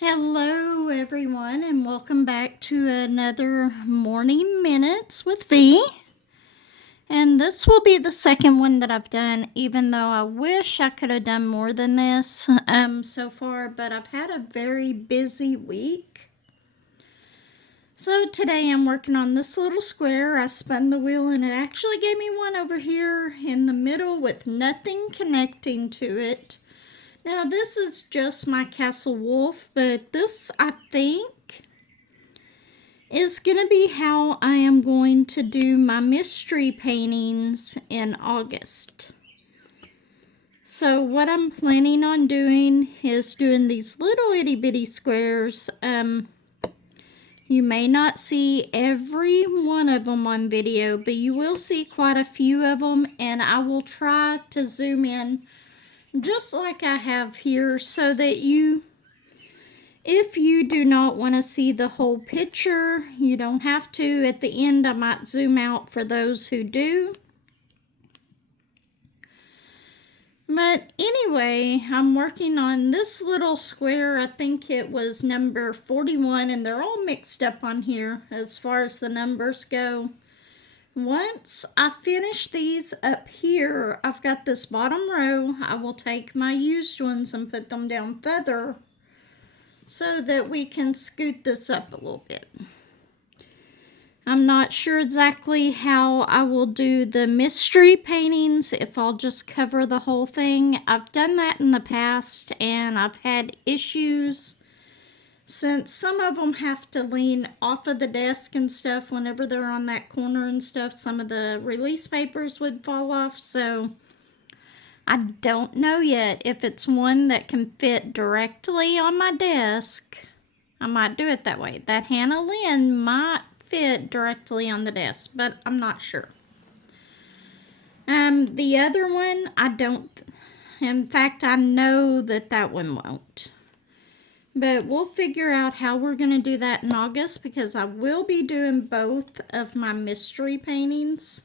Hello, everyone, and welcome back to another Morning Minutes with V. And this will be the second one that I've done, even though I wish I could have done more than this so far, but I've had a very busy week. So today I'm working on this little square. I spun the wheel and it actually gave me one over here in the middle with nothing connecting to it. Now this is just my Castle Wolf, but this I think is going to be how I am going to do my mystery paintings in August. So what I'm planning on doing is doing these little itty bitty squares. You may not see every one of them on video, but you will see quite a few of them, and I will try to zoom in just like I have here so that if you do not want to see the whole picture, you don't have to. At the end, I might zoom out for those who do. But anyway, I'm working on this little square. I think it was number 41, and they're all mixed up on here as far as the numbers go. Once I finish these up here, I've got this bottom row. I will take my used ones and put them down further so that we can scoot this up a little bit. I'm not sure exactly how I will do the mystery paintings, if I'll just cover the whole thing. I've done that in the past and I've had issues since some of them have to lean off of the desk and stuff whenever they're on that corner and stuff. Some of the release papers would fall off, so I don't know yet if it's one that can fit directly on my desk. I might do it that way. That Hannah Lynn might fit directly on the desk, but I'm not sure. The other one, I don't. In fact, I know that one won't. But we'll figure out how we're going to do that in August, because I will be doing both of my mystery paintings.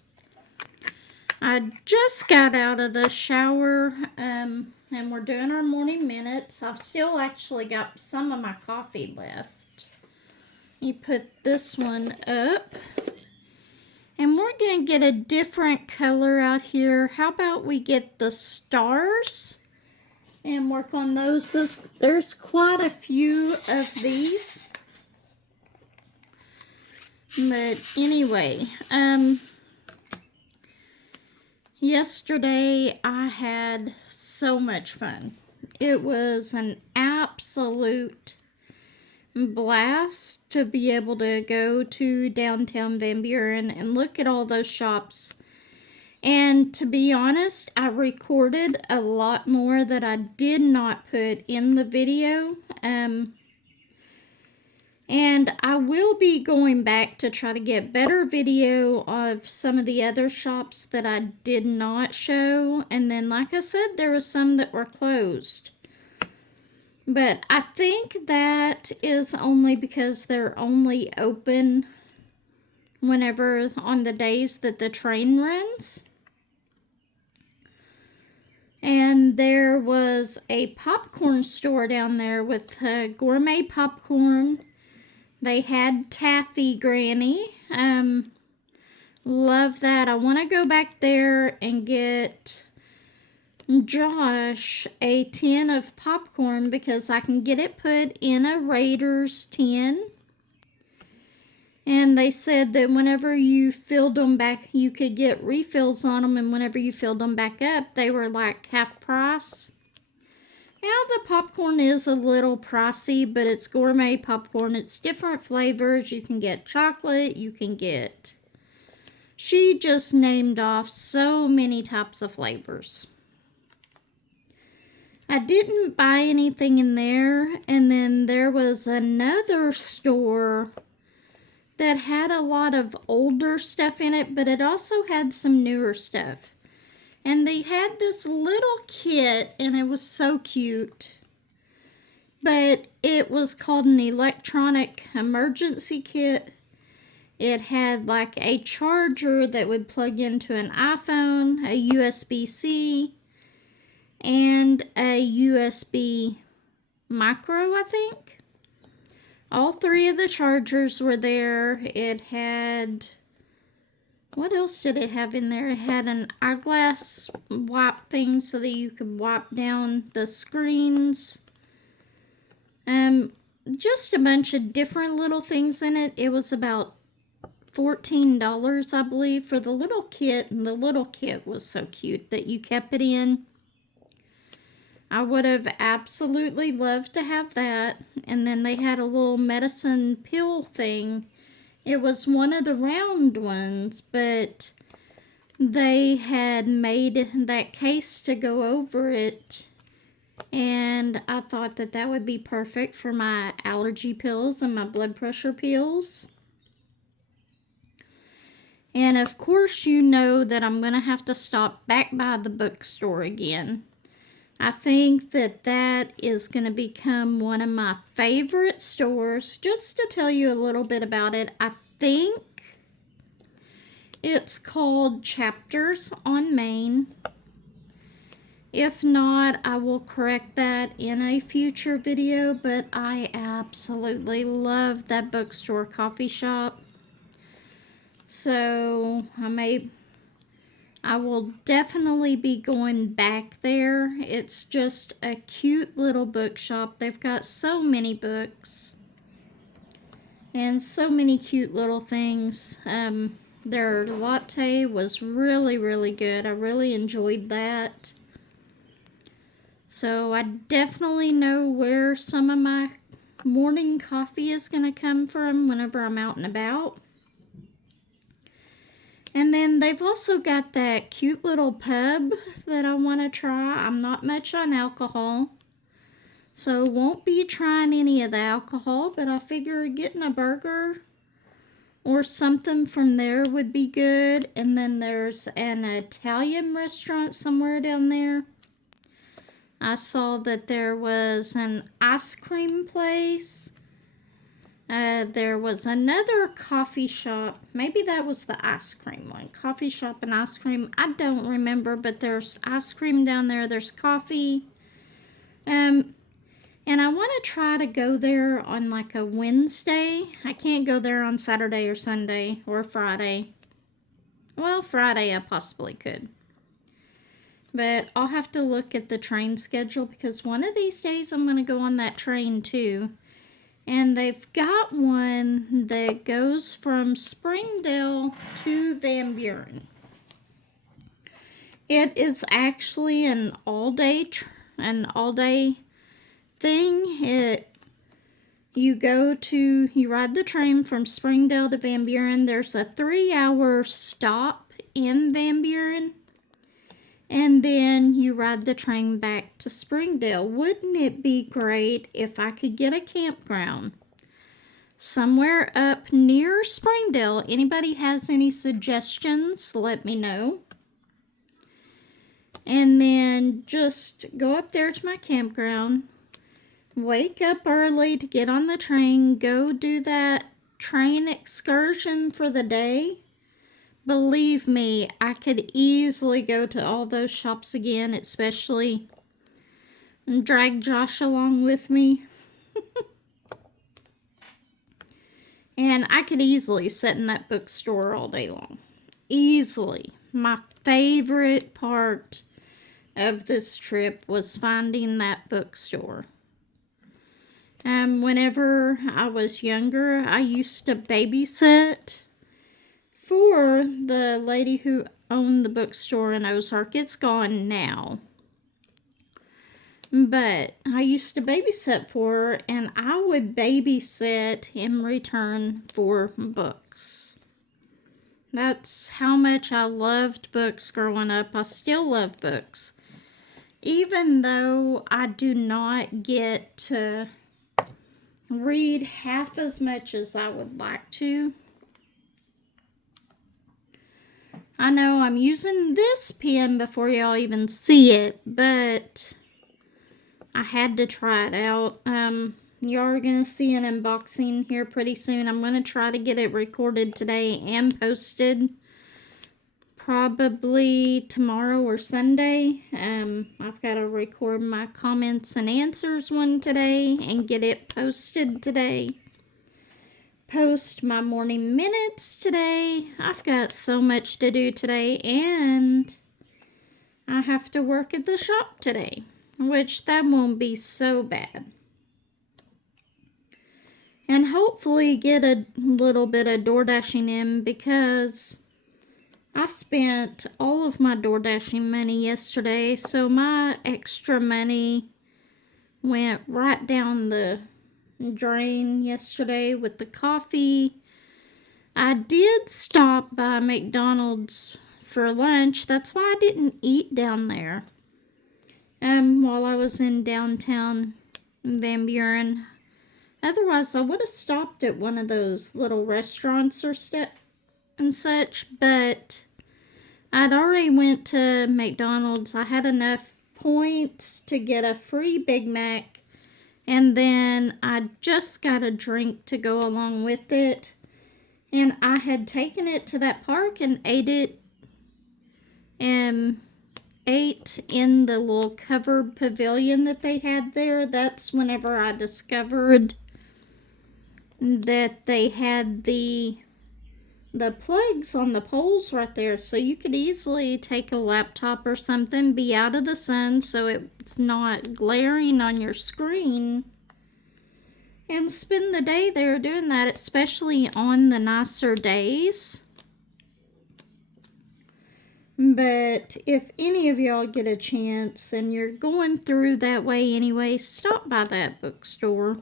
I just got out of the shower, and we're doing our morning minutes. I've still actually got some of my coffee left. You put this one up. And we're going to get a different color out here. How about we get the stars and work on those? There's quite a few of these. But anyway, yesterday I had so much fun. It was an absolute blast to be able to go to downtown Van Buren and look at all those shops. And to be honest, I recorded a lot more that I did not put in the video. And I will be going back to try to get better video of some of the other shops that I did not show. And then, like I said, there were some that were closed. But I think that is only because they're only open whenever on the days that the train runs. And there was a popcorn store down there with gourmet popcorn. They had Taffy Granny. Love that. I want to go back there and get Josh a tin of popcorn because I can get it put in a Raiders tin. And they said that whenever you filled them back, you could get refills on them, and whenever you filled them back up, they were like half price. Now the popcorn is a little pricey, but it's gourmet popcorn. It's different flavors. You can get chocolate, you can get... She just named off so many types of flavors. I didn't buy anything in there, and then there was another store that had a lot of older stuff in it, but it also had some newer stuff. And they had this little kit, and it was so cute. But it was called an electronic emergency kit. It had like a charger that would plug into an iPhone, a USB-C, and a USB micro, I think. All three of the chargers were there. It had, what else did it have in there? It had an eyeglass wipe thing so that you could wipe down the screens. Just a bunch of different little things in it. It was about $14, I believe, for the little kit, and the little kit was so cute that you kept it in. I would have absolutely loved to have that. And then they had a little medicine pill thing. It was one of the round ones, but they had made that case to go over it. And I thought that that would be perfect for my allergy pills and my blood pressure pills. And of course, you know that I'm going to have to stop back by the bookstore again. I think that that is going to become one of my favorite stores. Just to tell you a little bit about it, I think it's called Chapters on Main. If not, I will correct that in a future video, but I absolutely love that bookstore coffee shop. So I will definitely be going back there. It's just a cute little bookshop. They've got so many books and so many cute little things. Their latte was really, really good. I really enjoyed that. So I definitely know where some of my morning coffee is going to come from whenever I'm out and about. And then they've also got that cute little pub that I want to try. I'm not much on alcohol, so won't be trying any of the alcohol, but I figure getting a burger or something from there would be good. And then there's an Italian restaurant somewhere down there. I saw that there was an ice cream place. There was another coffee shop. Maybe that was the ice cream one. Coffee shop and ice cream. I don't remember, but there's ice cream down there. There's coffee. And I want to try to go there on like a Wednesday. I can't go there on Saturday or Sunday or Friday. Well, Friday I possibly could. But I'll have to look at the train schedule because one of these days I'm going to go on that train too. And they've got one that goes from Springdale to Van Buren. It is actually an all-day thing. You ride the train from Springdale to Van Buren. There's a 3-hour stop in Van Buren. And then you ride the train back to Springdale. Wouldn't it be great if I could get a campground somewhere up near Springdale? Anybody has any suggestions? Let me know. And then just go up there to my campground, wake up early to get on the train, go do that train excursion for the day. Believe me, I could easily go to all those shops again, especially drag Josh along with me. And I could easily sit in that bookstore all day long. Easily. My favorite part of this trip was finding that bookstore. Whenever I was younger, I used to babysit for the lady who owned the bookstore in Ozark. It's gone now. But I used to babysit for her, and I would babysit in return for books. That's how much I loved books growing up. I still love books. Even though I do not get to read half as much as I would like to. I know I'm using this pen before y'all even see it, but I had to try it out. Y'all are going to see an unboxing here pretty soon. I'm going to try to get it recorded today and posted probably tomorrow or Sunday. I've got to record my comments and answers one today and get it posted today. post my morning minutes today. I've got so much to do today, and I have to work at the shop today, which that won't be so bad. And hopefully get a little bit of door dashing in, because I spent all of my door dashing money yesterday, so my extra money went right down the drain yesterday with the coffee. I did stop by McDonald's for lunch. That's why I didn't eat down there while I was in downtown Van Buren. Otherwise, I would have stopped at one of those little restaurants or and such, but I'd already went to McDonald's. I had enough points to get a free Big Mac, and then I just got a drink to go along with it. And I had taken it to that park and ate in the little covered pavilion that they had there. That's whenever I discovered that they had the plugs on the poles right there, so you could easily take a laptop or something, be out of the sun so it's not glaring on your screen, and spend the day there doing that, especially on the nicer days. But if any of y'all get a chance and you're going through that way anyway, stop by that bookstore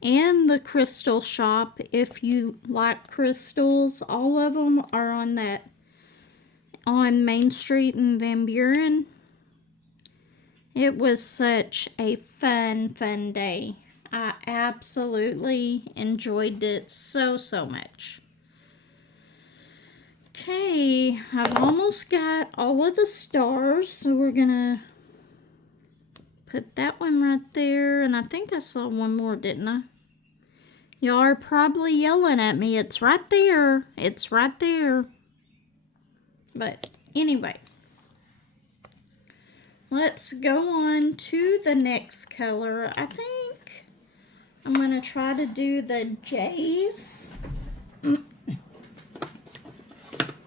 and the crystal shop if you like crystals. All of them are on Main Street in Van Buren. It was such a fun day. I absolutely enjoyed it so much. Okay, I've almost got all of the stars, so we're gonna put that one right there, and I think I saw one more, didn't I? Y'all are probably yelling at me. It's right there. It's right there. But anyway, let's go on to the next color. I think I'm going to try to do the J's.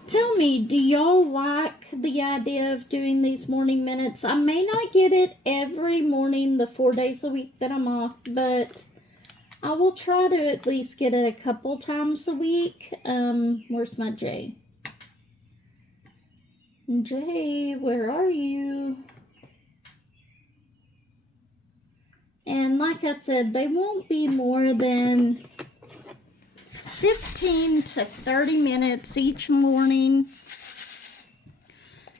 Tell me, do y'all like the idea of doing these morning minutes? I may not get it every morning the 4 days a week that I'm off, but I will try to at least get it a couple times a week. Where's my J? J, where are you? And like I said, they won't be more than 15 to 30 minutes each morning.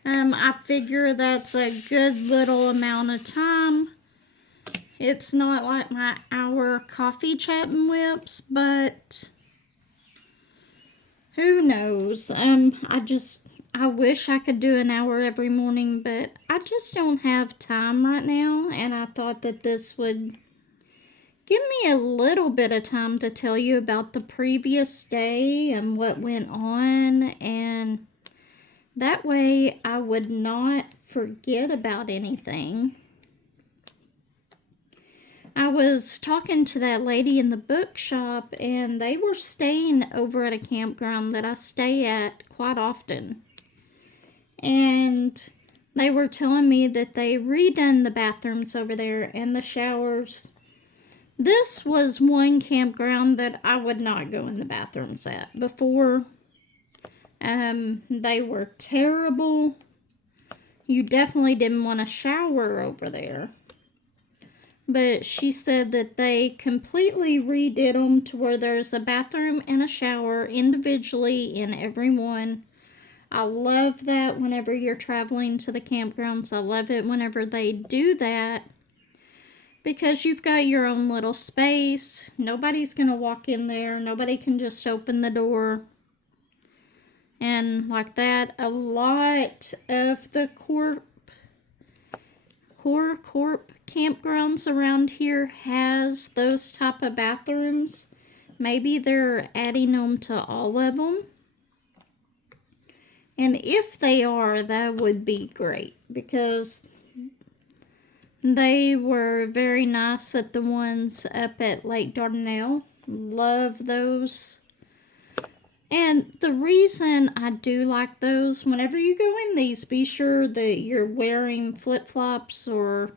I figure that's a good little amount of time. It's not like my hour coffee chatting whips, but who knows? I wish I could do an hour every morning, but I just don't have time right now, and I thought that this would give me a little bit of time to tell you about the previous day and what went on, and that way I would not forget about anything. I was talking to that lady in the bookshop, and they were staying over at a campground that I stay at quite often. And they were telling me that they redone the bathrooms over there and the showers. This was one campground that I would not go in the bathrooms at before. They were terrible. You definitely didn't want to shower over there. But she said that they completely redid them to where there's a bathroom and a shower individually in every one. I love that whenever you're traveling to the campgrounds. I love it whenever they do that, because you've got your own little space. Nobody's going to walk in there. Nobody can just open the door. And like that, a lot of the Corp campgrounds around here has those type of bathrooms. Maybe they're adding them to all of them. And if they are, that would be great, because they were very nice at the ones up at Lake Dardanelle. Love those. And the reason I do like those, whenever you go in these, be sure that you're wearing flip-flops or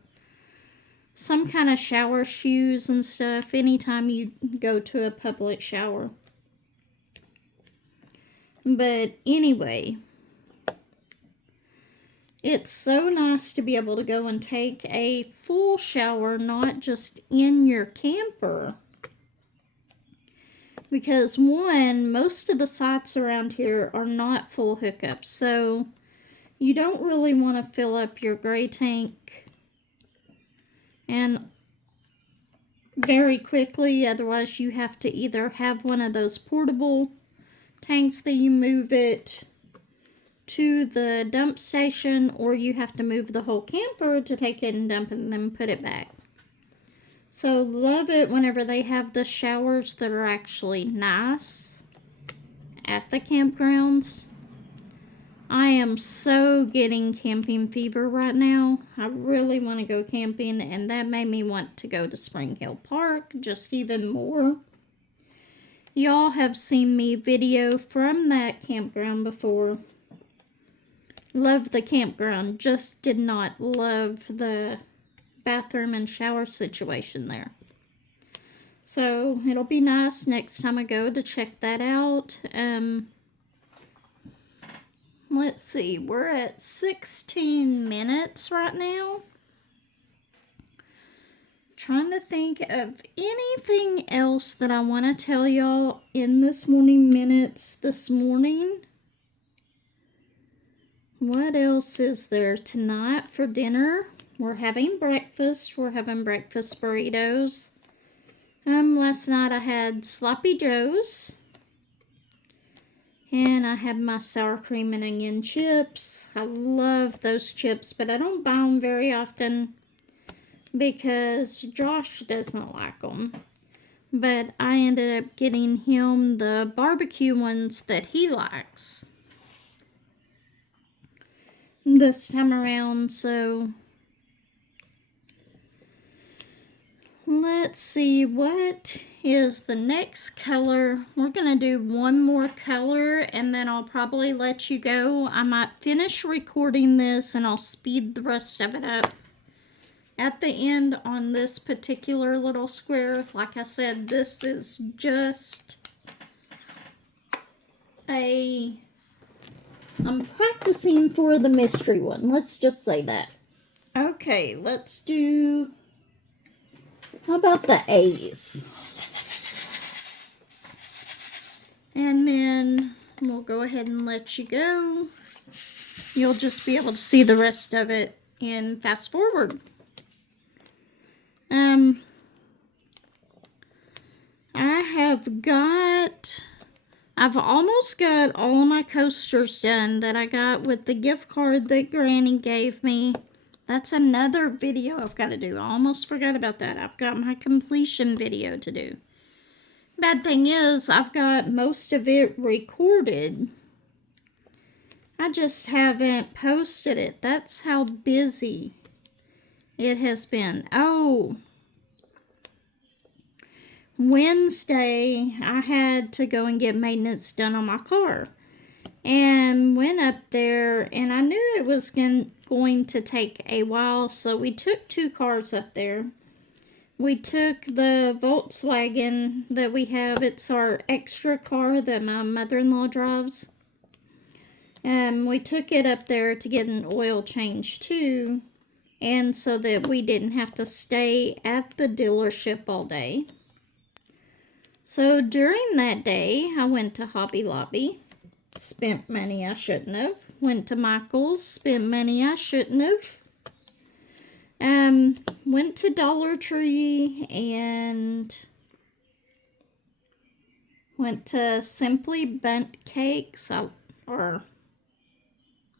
some kind of shower shoes and stuff anytime you go to a public shower. But anyway, it's so nice to be able to go and take a full shower, not just in your camper. Because one, most of the sites around here are not full hookups, so you don't really want to fill up your gray tank and very quickly. Otherwise, you have to either have one of those portable tanks that you move it to the dump station, or you have to move the whole camper to take it and dump it and then put it back. So love it whenever they have the showers that are actually nice at the campgrounds. I am so getting camping fever right now. I really want to go camping, and that made me want to go to Spring Hill Park just even more. Y'all have seen me video from that campground before. Love the campground, just did not love the bathroom and shower situation there. So it'll be nice next time I go to check that out. Let's see, we're at 16 minutes right now. Trying to think of anything else that I want to tell y'all in this morning minutes this morning. What else is there tonight for dinner? We're having breakfast. We're having breakfast burritos. Last night I had sloppy joes. And I had my sour cream and onion chips. I love those chips, but I don't buy them very often because Josh doesn't like them. But I ended up getting him the barbecue ones that he likes this time around, so let's see, what is the next color? We're going to do one more color and then I'll probably let you go. I might finish recording this and I'll speed the rest of it up at the end on this particular little square. Like I said, this is just I'm practicing for the mystery one. Let's just say that. Okay, let's do, how about the A's? And then we'll go ahead and let you go. You'll just be able to see the rest of it in fast forward. I've almost got all of my coasters done that I got with the gift card that Granny gave me. That's another video I've got to do. I almost forgot about that. I've got my completion video to do. Bad thing is, I've got most of it recorded. I just haven't posted it. That's how busy it has been. Oh, Wednesday, I had to go and get maintenance done on my car. And went up there, and I knew it was going to take a while, so we took 2 cars up there. We took the Volkswagen that we have. It's our extra car that my mother-in-law drives. We took it up there to get an oil change too, and so that we didn't have to stay at the dealership all day. So during that day, I went to Hobby Lobby, spent money I shouldn't have. Went to Michael's, spent money I shouldn't have. Went to Dollar Tree and went to Simply Bundt Cakes, or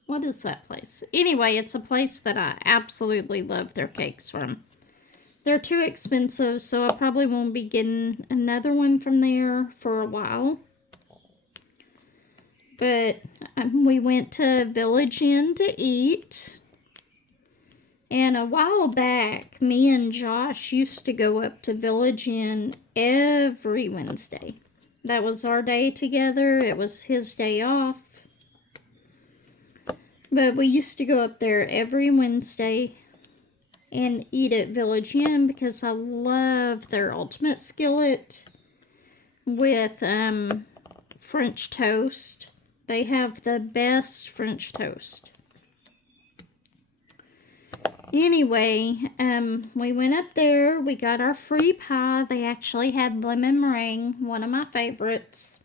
what is that place? Anyway, it's a place that I absolutely love their cakes from. They're too expensive, so I probably won't be getting another one from there for a while. But we went to Village Inn to eat. And a while back, me and Josh used to go up to Village Inn every Wednesday. That was our day together. It was his day off. But we used to go up there every Wednesday and eat at Village Inn because I love their ultimate skillet with French toast. They have the best French toast. Anyway, we went up there. We got our free pie. They actually had lemon meringue, one of my favorites.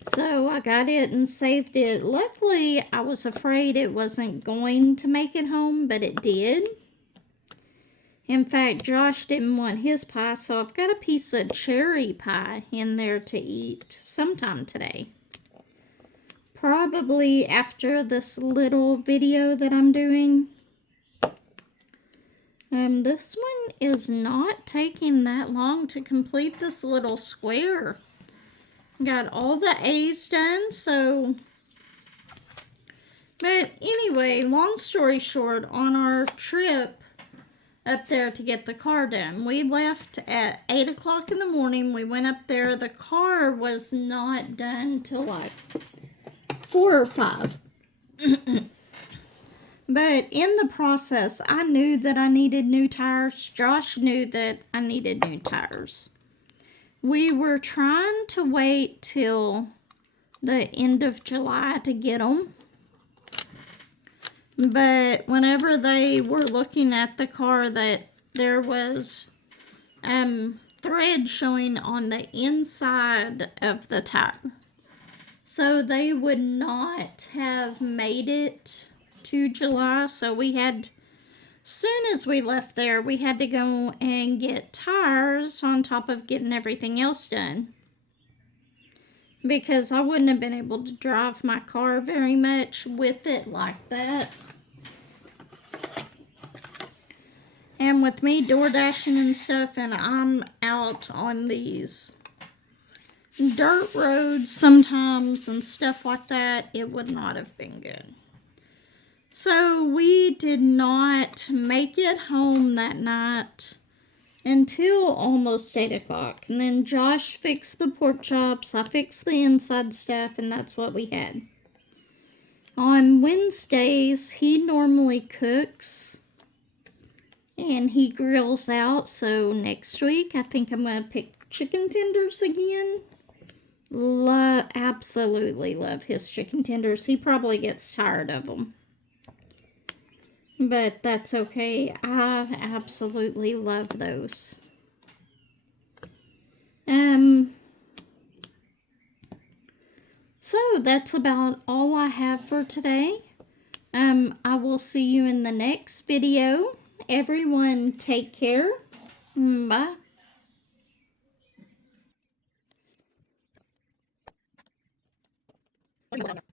So I got it and saved it. Luckily, I was afraid it wasn't going to make it home, but it did. In fact, Josh didn't want his pie, so I've got a piece of cherry pie in there to eat sometime today. Probably after this little video that I'm doing. This one is not taking that long to complete this little square. Got all the A's done, so... But anyway, long story short, on our trip up there to get the car done, we left at 8 o'clock in the morning. We went up there. The car was not done till like 4 or 5. But in the process, I knew that I needed new tires. Josh knew that I needed new tires. We were trying to wait till the end of July to get them. But whenever they were looking at the car, that there was thread showing on the inside of the tire. So they would not have made it to July, so we had, soon as we left there, we had to go and get tires on top of getting everything else done, because I wouldn't have been able to drive my car very much with it like that. And with me door dashing and stuff, and I'm out on these dirt roads sometimes and stuff like that, it would not have been good. So we did not make it home that night until almost 8 o'clock. And then Josh fixed the pork chops, I fixed the inside stuff, and that's what we had. On Wednesdays, he normally cooks and he grills out. So next week, I think I'm going to pick chicken tenders again. Absolutely love his chicken tenders. He probably gets tired of them, but that's okay. I absolutely love those. So that's about all I have for today. I will see you in the next video. Everyone take care. Bye. What do you want?